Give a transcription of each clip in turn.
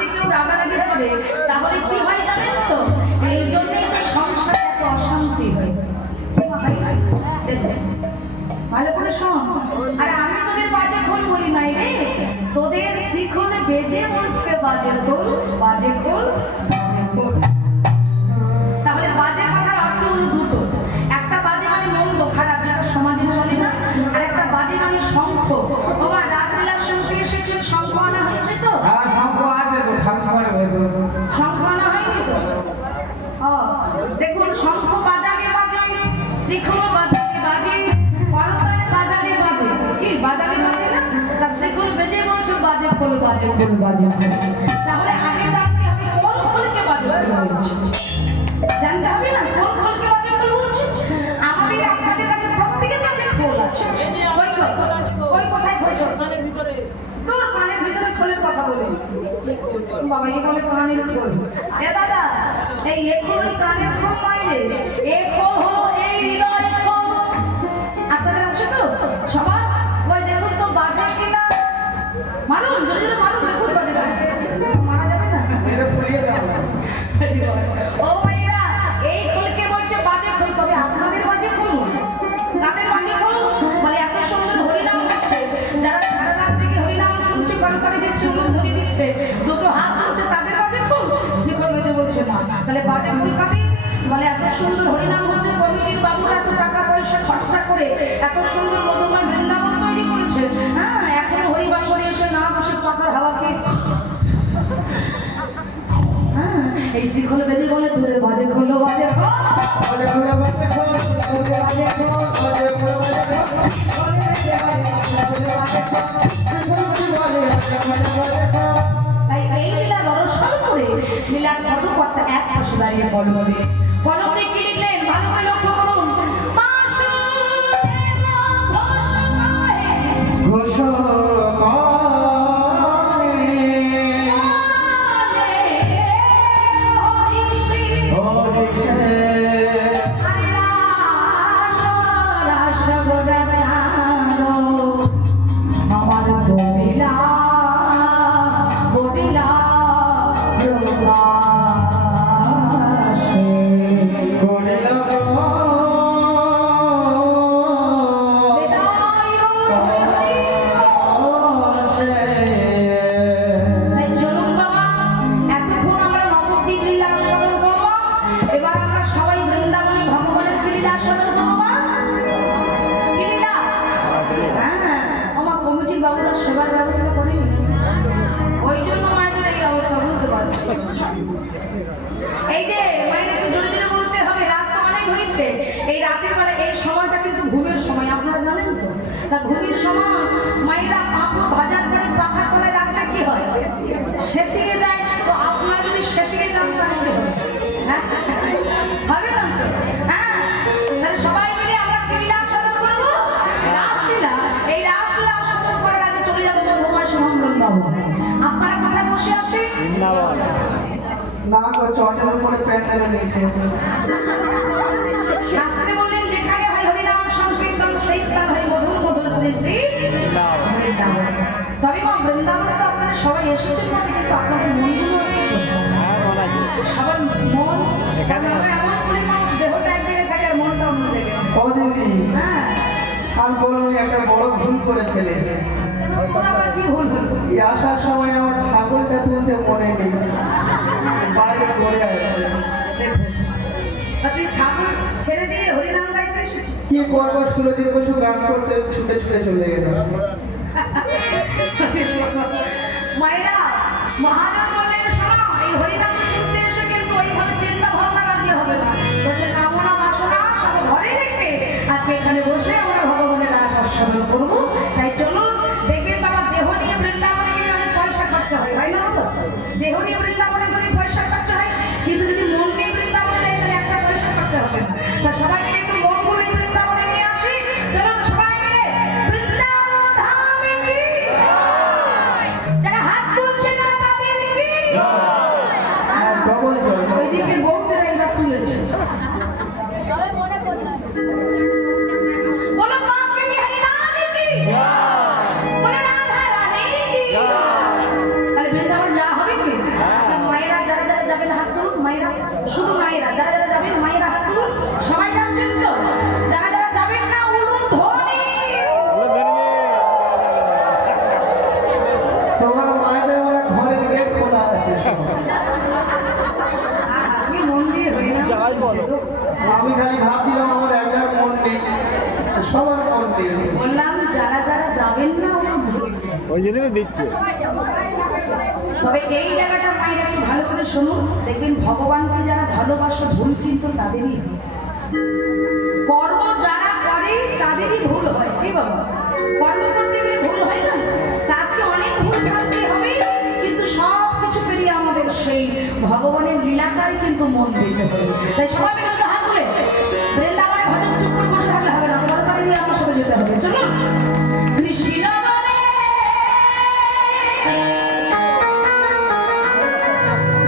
যদি কেউ রাগারাগি করে তাহলে কি হয় জানেন তো? এই জন্যই তো সংসারে এত অশান্তি হয়। ভালো করে শোন। আর আমি তোদের বাজে খোল বলি নাই রে, তোদের শিখনে বেজে বলছে বাজে খোল, বাজে খোল, বাজে খোল। তাহলে বাজে কথার অর্থ হলো দুটো, একটা বাজে মানে মন্দ খারাপ যেটা সমাজে চলে না, আর একটা বাজে মানে শঙ্খ। বাবা রাসলীলার শুনতে এসেছেন, শঙ্খ আনা হয়েছে তো? শঙ্খ আনা হয়নি তো? দেখুন, শঙ্খ বাজারে বাজে, শিখনো বাজারে বাজে, করতাল বাজারে বাজে, কি বাজারে বাজে না? তার শিখল বেজে বলছে বাজে খোল, বাজে খোল, বাজে খোল। তাহলে আগে জানতে হবে কোন খোলকে বাজে খোল বলছে, জানতে হবে না কোন খোলকে বাজে খোল বলছে। আমাদের আপনাদের কাছে প্রত্যেকের কাছে খোল আছে। ওই কোথায় খোল? কানের ভিতরে। তোর কানের ভিতরে খোলের কথা বলে বাবা, এই বলে কানের খোল। এ দাদা, এই খোল কানের খোল নয় রে, এই খোল হলো এই হৃদয়ের খোল। আপনাদের আছে তো সবার? ওই দেখুন তো বাজে কিনা, মারুন জোরে জোরে মারুন, দেখুন বাজে মারা যাবে না। ও ভাইরা, এই খোলকে বলছে বাজে খোল। তবে আপনাদের বাজে খোল, তাদের বাজে খোল বলে এত সুন্দর হরিনাম হচ্ছে, যারা সারা রাত থেকে হরিনাম শুনছে, কনকনে দিচ্ছে, উলুধ্বনি দিচ্ছে, দুটো হাত তুলছে, তাদের বাজে খোল, শিখর বেজে বলছে না। তাহলে বাজে খোল কাদের বলে? এত সুন্দর হরিনাম হচ্ছে, কমিটির বাবুরা এত টাকা পয়সা খরচা করে এত সুন্দর মধুময় বৃন্দাবন তৈরি করেছে, হ্যাঁ, এখন হরিবাসরে এসে না বসে পাতার হাওয়া খেয়ে, হ্যাঁ, এই শিখল বেজে বলে তোদের বাজে খোল, বাজে খোল, বাজে খোল, বাজে খোল, বাজে খোল, বাজে খোল, তাই এই লীলা দর্শন করে লীলার পদকর্তা এক পাশে দাঁড়িয়ে বলবে, কলমে কি লিখলেন ভালো করে লক্ষ্য করুন। এই যে মায়ের একটু জোরে জোরে বলতে হবে, রাত তো অনেক হয়েছে। এই রাতের বেলা এই সময়টা কিন্তু ঘুমের সময়, আপনারা জানেন তো? তা ঘুমের সময় মায়েরা পাঁপড় ভাজার পরে পাখার তলায় রাখলে কি হয়? সেদিকে যায়। তো আপনারা যদি সেদিকে যান তাহলে কি হবে? হ্যাঁ, হবে না তো? হ্যাঁ, তাহলে সবাই মিলে আমরা কি লীলা আস্বাদন করবো? রাসলীলা। এই রাসলীলা আস্বাদন করার আগে চলে যাবো মধুময় সোহম বৃন্দাবন। আপনারা কোথায় বসে আছেন? না গো, চটের উপরে প্যান্ডেলে নিয়েছে। শাস্ত্রে বললেন যেখানে হয় হরিনাম সংকীর্তন সেই স্থান হয় মধুর মধুর শ্রী শ্রী বৃন্দাবন। তবে মা বৃন্দাবনে তো আপনারা সবাই এসেছেন না, কিন্তু আপনাদের মনগুলো আছে সবার মন এমন করে মানুষ দেহটা এক জায়গায় থাকে আর মনটা অন্য জায়গায়। হ্যাঁ, আর বলুন, একটা বড় ভুল করে ফেলেছে। কি ভুল হল? আসার সময় আমার ছাগলটা তুলতে মনে নেই, বাইরে পড়ে আছে। তুই ছাগল ছেড়ে দিয়ে হরিনাম গাইতে এসেছিস? কি করবো, সুরজিৎ বসু গান করতে ছুটে ছুটে চলে গেল। মায়েরা মহাজন বললেন, শোনো, এই হরিনাম শুনতে এসে কিন্তু ওইভাবে চিন্তা ভাবনা রাখলে হবে না। বলছে কামনা বাসনা সব ঘরে রেখে আজকে এখানে বসে আমরা ভগবানের রাস আস্বাদন করবো। তাই চলুন, দেখবেন বাবা, দেহ নিয়ে বৃন্দাবনে গেলে অনেক পয়সা খরচা হয় না? তো দেহ নিয়ে বৃন্দাবনে গেলে পয়সা খরচা হয়, কিন্তু যদি মন নিয়ে বৃন্দাবনে যায় তাহলে একটা পয়সা খরচা হবে না। তা সবাই মিলে একটু মন করে বৃন্দাবনে নিয়ে আসি। চলুন সবাই মিলে বৃন্দাবন ধামে কি, যারা হাত তুলছে না তাদের কি, ওইদিকে বউদের এবার তুলেছে। বলো বাপকে কি হরিনামে কি, বলো রাধা রানী কি। তাহলে বৃন্দাবন যাওয়া হবে কি? আমি খালি ভাবছিলাম আমার একটার মন নেই, সবার মন নেই। বললাম যারা যারা যাবেন না ওরা ধরবেন। ওই জন্যই তো দিচ্ছে। তবে এই জায়গাটা মায়ের একটু ভালো করে শুনুন, দেখবেন ভগবানকে যারা ভালোবাসো ভুল কিন্তু তাদেরই হয়। কর্ম যারা করে তাদেরই ভুল হয়, কি বাবা? কর্ম করতে গেলে ভুল হয় না? তা আজকে অনেক ভুল থাকতে হবে, কিন্তু সব কিছু পেরিয়ে আমাদের সেই ভগবানের লীলাকারই কিন্তু মন দিতে হবে। তাই সবাই মিলে দুটো হাত তুলে বৃন্দাবনে ভজন চুপ করে বসে থাকলে হবে না, বড়কালী দিয়ে আমার সাথে যেতে হবে। চলুন কৃষ্ণ বলে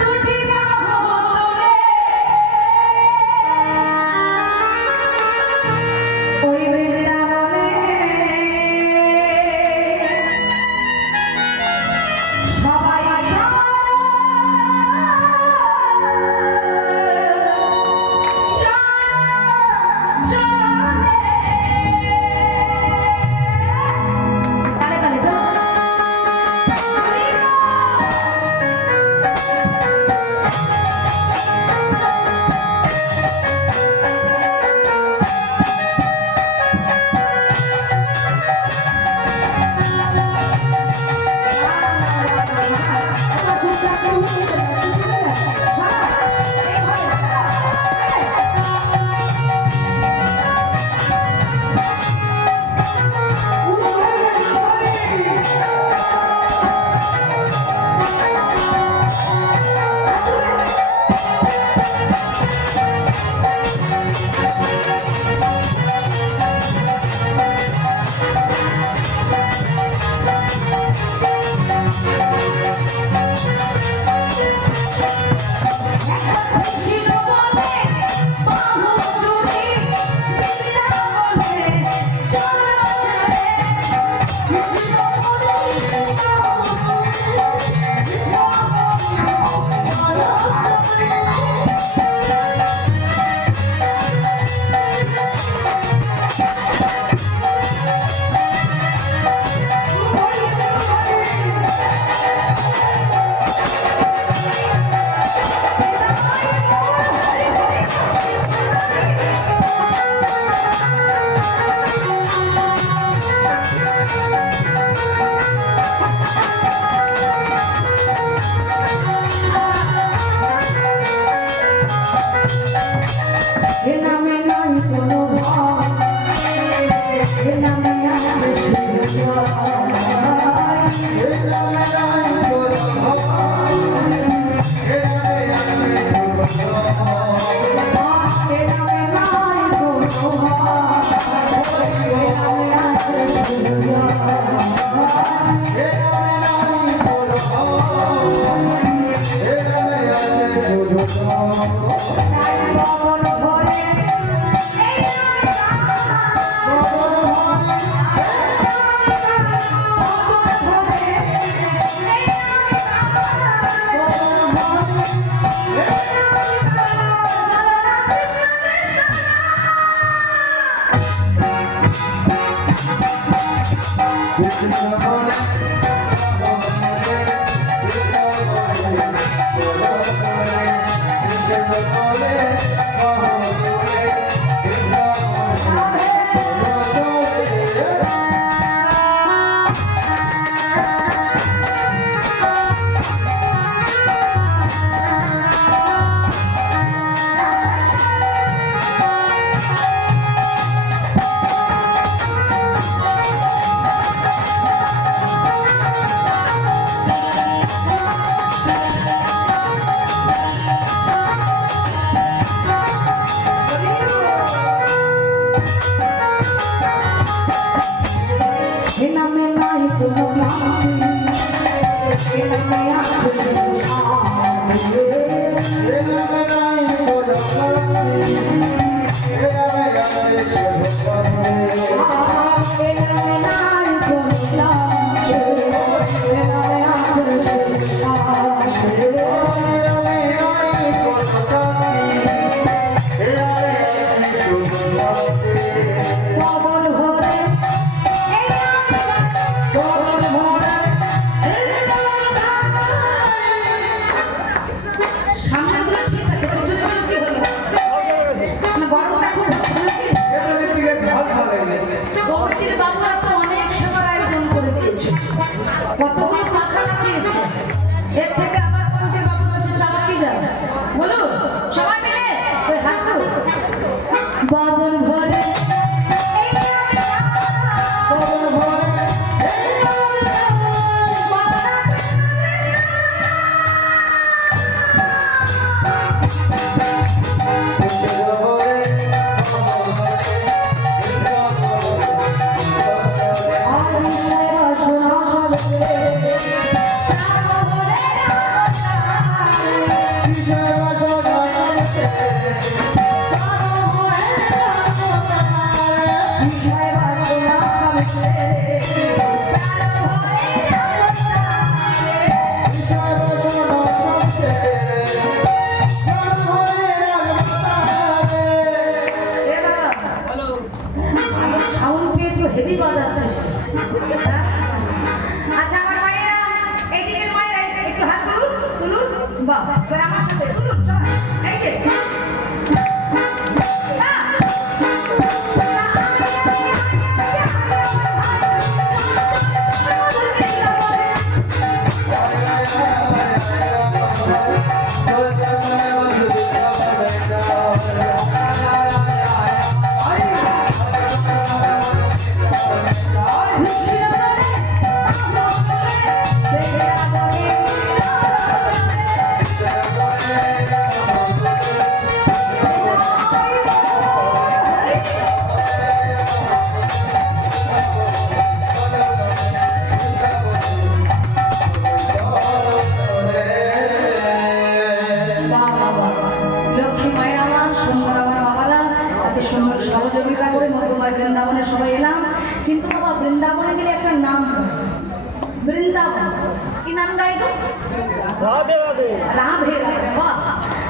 দুটি বাহু তুলে ওই বৃন্দাবনে সবাই তালে তালে চলো। সামনেগুলো ঠিক আছে, পিছনেগুলো কি হলো? বাহ এবার আমার সাথে তুলুন সবাই এই যে লক্ষ্মী মায়ের আমার সুন্দর আমার বাবারা এত সুন্দর সহযোগিতা করে মধুময় বৃন্দাবনে সবাই এলাম কিন্তু বাবা বৃন্দাবনে গেলে একটা নাম বৃন্দাবন কি নাম গাই গো রাধে রাধে রাধে রাধে বাহ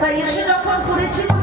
তাই এসে যখন করেছিল